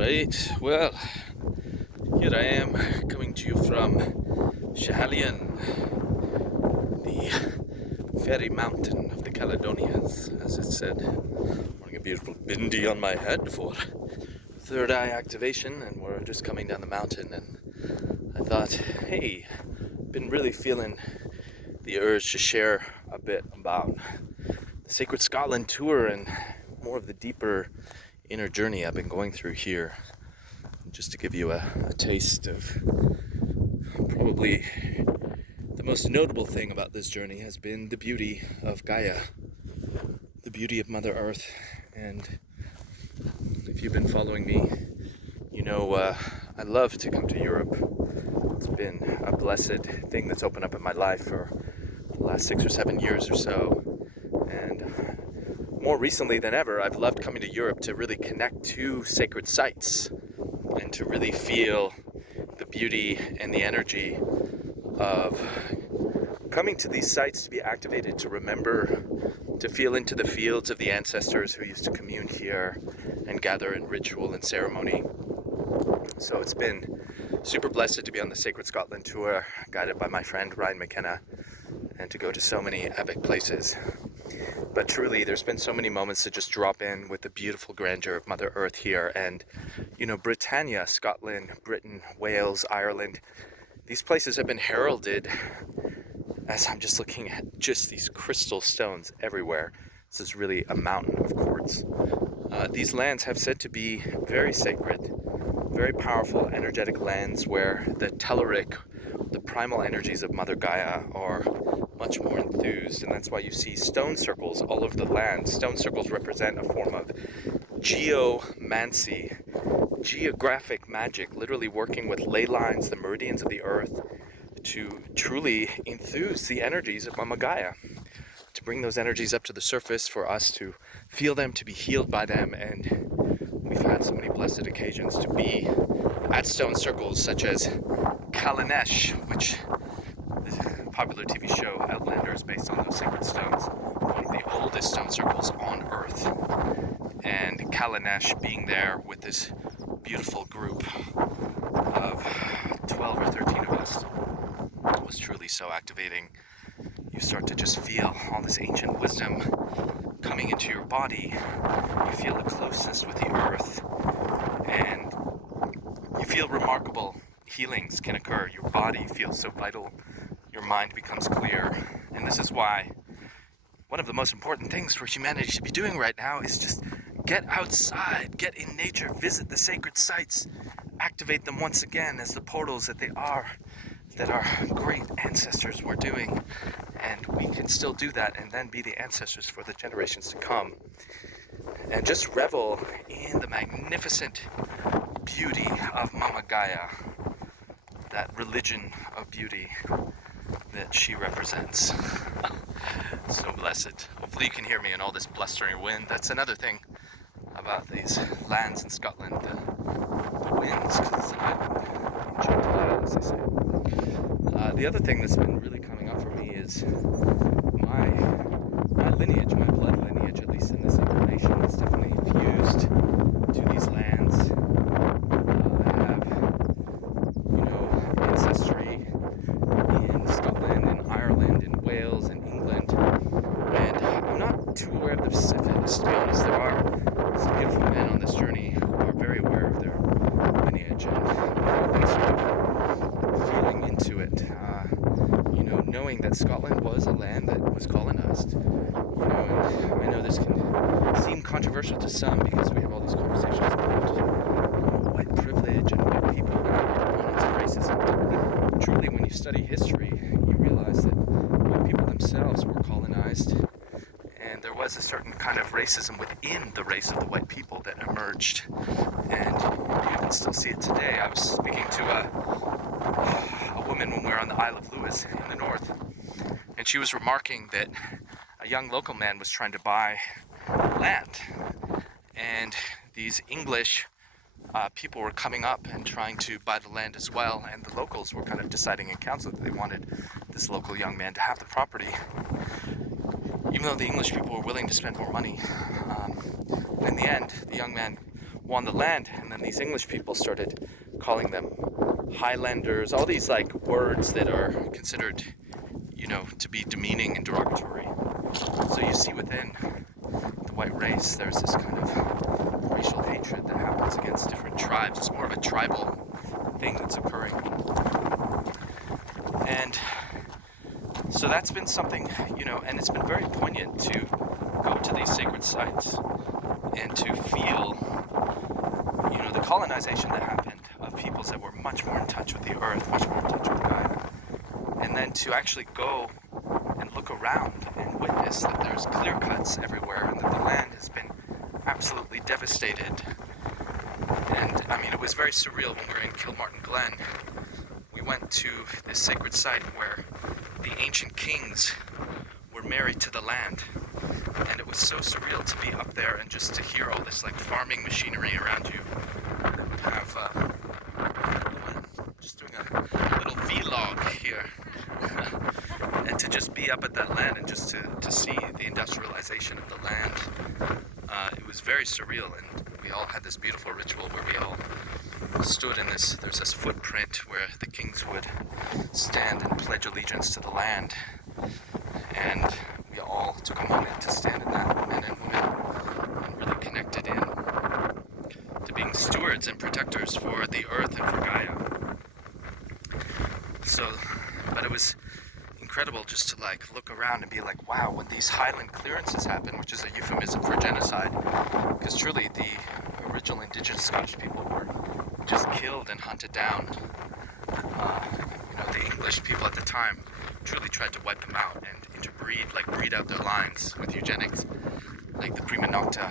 Alright, well, here I am coming to you from Schiehallion, the fairy mountain of the Caledonias, as it said. Wearing a beautiful bindi on my head for third eye activation, and we're just coming down the mountain, and I thought, hey, been really feeling the urge to share a bit about the Sacred Scotland tour and more of the deeper inner journey I've been going through here. Just to give you a taste of probably the most notable thing about this journey has been the beauty of Gaia, the beauty of Mother Earth. And if you've been following me, you know I love to come to Europe. It's been a blessed thing that's opened up in my life for the last 6 or 7 years or so. And more recently than ever, I've loved coming to Europe to really connect to sacred sites and to really feel the beauty and the energy of coming to these sites, to be activated, to remember, to feel into the fields of the ancestors who used to commune here and gather in ritual and ceremony. So it's been super blessed to be on the Sacred Scotland tour, guided by my friend Ryan McKenna, and to go to so many epic places. But truly, there's been so many moments to just drop in with the beautiful grandeur of Mother Earth here. And, you know, Britannia, Scotland, Britain, Wales, Ireland, these places have been heralded as I'm just looking at just these crystal stones everywhere. This is really a mountain of quartz. These lands have said to be very sacred, very powerful, energetic lands where the telluric, the primal energies of Mother Gaia are much more enthused, and that's why you see stone circles all over the land. Stone circles represent a form of geomancy, geographic magic, literally working with ley lines, the meridians of the earth, to truly enthuse the energies of Mama Gaia, to bring those energies up to the surface for us to feel them, to be healed by them. And we've had so many blessed occasions to be at stone circles such as Calanesh, which the popular TV show Outlander is based on those sacred stones, one of the oldest stone circles on Earth. And Calanesh being there with this beautiful group of 12 or 13 of us was truly so activating. You start to just feel all this ancient wisdom coming into your body. You feel the closeness with the earth, and you feel remarkable healings can occur. Your body feels so vital. Your mind becomes clear. And this is why one of the most important things for humanity to be doing right now is just get outside, get in nature, visit the sacred sites, activate them once again as the portals that they are, that our great ancestors were doing. And we can still do that and then be the ancestors for the generations to come. And just revel in the magnificent beauty of Mama Gaia, that religion of beauty that she represents. So blessed. Hopefully you can hear me in all this blustering wind. That's another thing about these lands in Scotland, the winds, because it's an island, gentle island, as they say. The other thing that's been really coming up for me is my lineage, my blood lineage, at least in this incarnation, is definitely infused to these lands. I have, you know, ancestry in Scotland, in Ireland, in Wales, in England, and I'm not too aware of the specifics, to be honest. There are some beautiful men on this journey who are very aware of their lineage, and really sort of feeling into it, you know, knowing that Scotland was a land that was colonized. You know, and I know this can seem controversial to some because we have all these conversations about, you know, white privilege and white people components of racism. But truly, when you study history, you realize that white people themselves were colonized, and there was a certain kind of racism within the race of the white people that emerged, and you can still see it today. I was speaking to a woman when we were on the Isle of Lewis in the north, and she was remarking that a young local man was trying to buy land, and these English people were coming up and trying to buy the land as well, and the locals were kind of deciding in council that they wanted this local young man to have the property, even though the English people were willing to spend more money. In the end, the young man won the land, and then these English people started calling them Highlanders, all these like words that are considered, you know, to be demeaning and derogatory. So you see within the white race, there's this kind of racial hatred that happens against different tribes. It's more of a tribal thing that's occurring. And so that's been something, you know, and it's been very poignant to go to these sacred sites and to feel, you know, the colonization that happened of peoples that were much more in touch with the earth, much more in touch with Gaia. And then to actually go and look around and witness that there's clear cuts everywhere and that the land has been absolutely devastated. And I mean, it was very surreal when we were in Kilmartin Glen. We went to this sacred site where the ancient kings were married to the land. And it was so surreal to be up there and just to hear all this like farming machinery around you. That would have, just doing a little vlog here. And to just be up at that land and just to see the industrialization of the land. It was very surreal, and we all had this beautiful ritual where we all stood in this, there's this footprint where the kings would stand and pledge allegiance to the land. And we all took a moment to stand in that, men and women, and really connected in to being stewards and protectors for the earth and for Gaia. So, but it was incredible just to like look around and be like, wow, when these highland clearances happen, which is a euphemism for genocide, because truly the original indigenous Scottish people were just killed and hunted down. You know, the English people at the time truly tried to wipe them out and interbreed, like breed out their lines with eugenics, like the prima nocta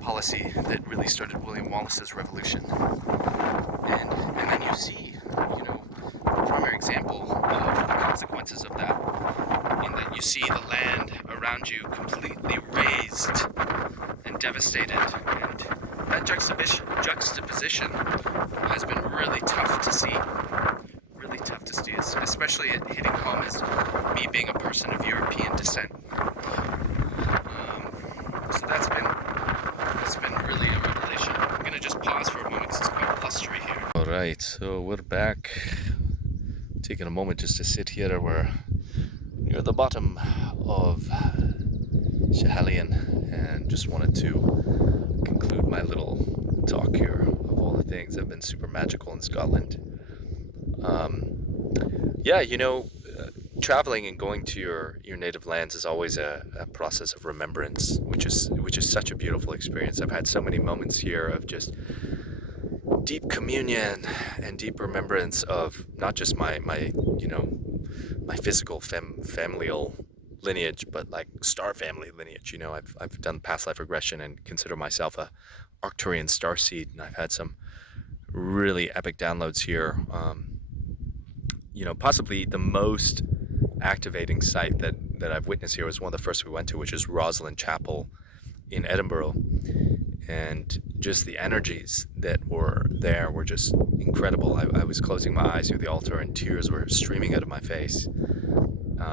policy that really started William Wallace's revolution. And then you see, you know, the primary example of the consequences of that, in that you see the land around you completely razed and devastated, and that juxtaposition has been really tough to see. Really tough to see, especially at hitting home as me being a person of European descent. So that's been really a revelation. I'm gonna just pause for a moment because it's quite blustery here. All right, so we're back. Taking a moment just to sit here. We're near the bottom of Schiehallion, and just wanted to conclude my little talk here of all the things that have been super magical in Scotland. Yeah, you know, traveling and going to your native lands is always a process of remembrance, which is such a beautiful experience. I've had so many moments here of just deep communion and deep remembrance of not just my you know, my physical familial lineage, but like star family lineage. You know, I've done past life regression and consider myself a Arcturian starseed, and I've had some really epic downloads here. You know, possibly the most activating site that I've witnessed here was one of the first we went to, which is Rosslyn Chapel in Edinburgh. And just the energies that were there were just incredible. I was closing my eyes near the altar and tears were streaming out of my face.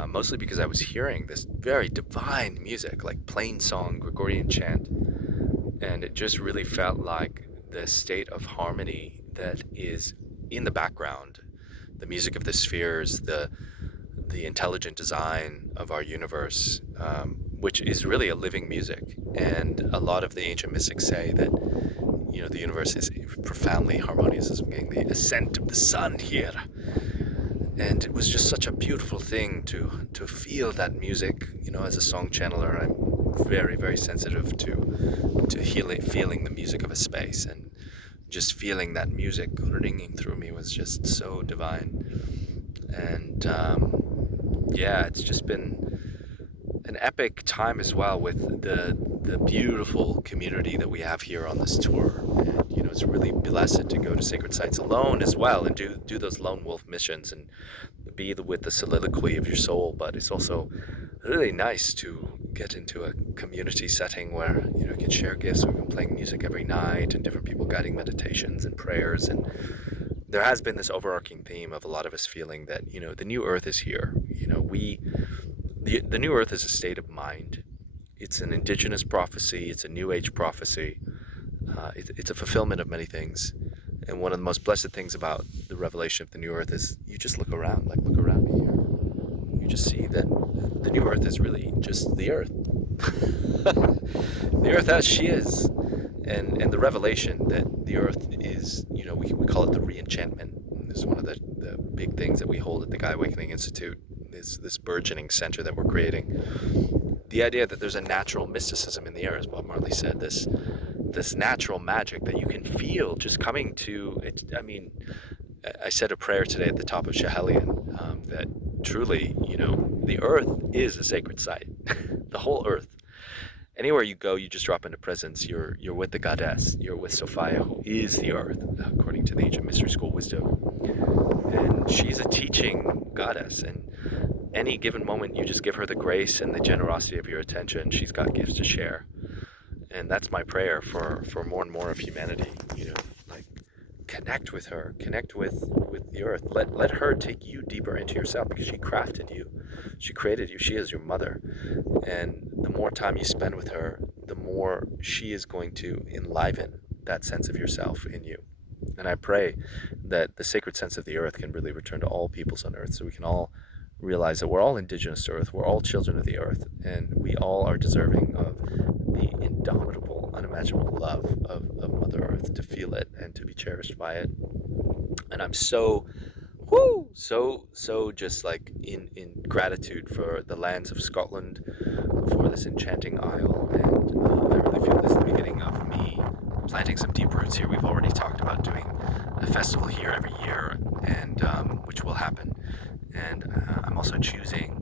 Mostly because I was hearing this very divine music, like plain song, Gregorian chant. And it just really felt like the state of harmony that is in the background. The music of the spheres, the intelligent design of our universe, which is really a living music. And a lot of the ancient mystics say that, you know, the universe is profoundly harmonious, as we're getting the ascent of the sun here. And it was just such a beautiful thing to feel that music. You know, as a song channeler, I'm very, very sensitive to feeling the music of a space, and just feeling that music ringing through me was just so divine. And yeah, it's just been an epic time as well with the beautiful community that we have here on this tour. And you know, it's really blessed to go to sacred sites alone as well and do those lone wolf missions and be with the soliloquy of your soul. But it's also really nice to get into a community setting where, you know, you can share gifts. We've been playing music every night and different people guiding meditations and prayers, and there has been this overarching theme of a lot of us feeling that, you know, the new earth is here. You know, the new earth is a state of mind. It's an indigenous prophecy. It's a new age prophecy. It's a fulfillment of many things. And one of the most blessed things about the revelation of the new earth is you just look around, like look around me here. You just see that the new earth is really just the earth. The earth as she is. And the revelation that the earth is, we call it the re-enchantment. This is one of the big things that we hold at the Gaia Awakening Institute, is this burgeoning center that we're creating. The idea that there's a natural mysticism in the air, as Bob Marley said, this natural magic that you can feel just coming to it. I mean, I said a prayer today at the top of Schiehallion, that truly, the earth is a sacred site. The whole earth. Anywhere you go, you just drop into presence. You're with the goddess. You're with Sophia, who is the earth, according to the ancient mystery school wisdom. And she's a teaching goddess. And any given moment, you just give her the grace and the generosity of your attention. She's got gifts to share. And that's my prayer for more and more of humanity. Like connect with her, connect with the earth. Let her take you deeper into yourself, because she crafted you. She created you. She is your mother. And the more time you spend with her, the more she is going to enliven that sense of yourself in you. And I pray that the sacred sense of the earth can really return to all peoples on earth, so we can all realize that we're all indigenous to earth, we're all children of the earth, and we all are deserving of the indomitable, unimaginable love of Mother Earth, to feel it and to be cherished by it. And I'm so just like in gratitude for the lands of Scotland, for this enchanting isle, and I really feel this is the beginning of me planting some deep roots here. We've already talked about doing a festival here every year, and which will happen. And I'm also choosing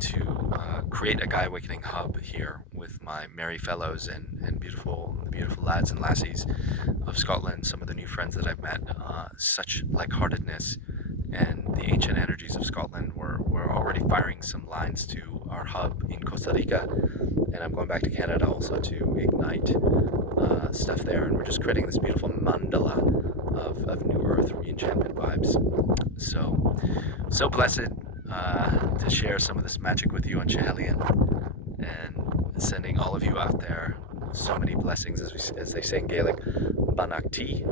to create a Gaia Awakening hub here with my merry fellows and beautiful lads and lassies of Scotland. Some of the new friends that I've met, such like-heartedness, and the ancient energies of Scotland. We're already firing some lines to our hub in Costa Rica, and I'm going back to Canada also to ignite stuff there. And we're just creating this beautiful mandala of New Earth re-enchantment vibes. So blessed to share some of this magic with you on Schiehallion, and sending all of you out there so many blessings, as they say in Gaelic, Banachti,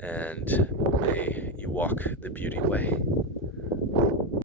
and may you walk the beauty way.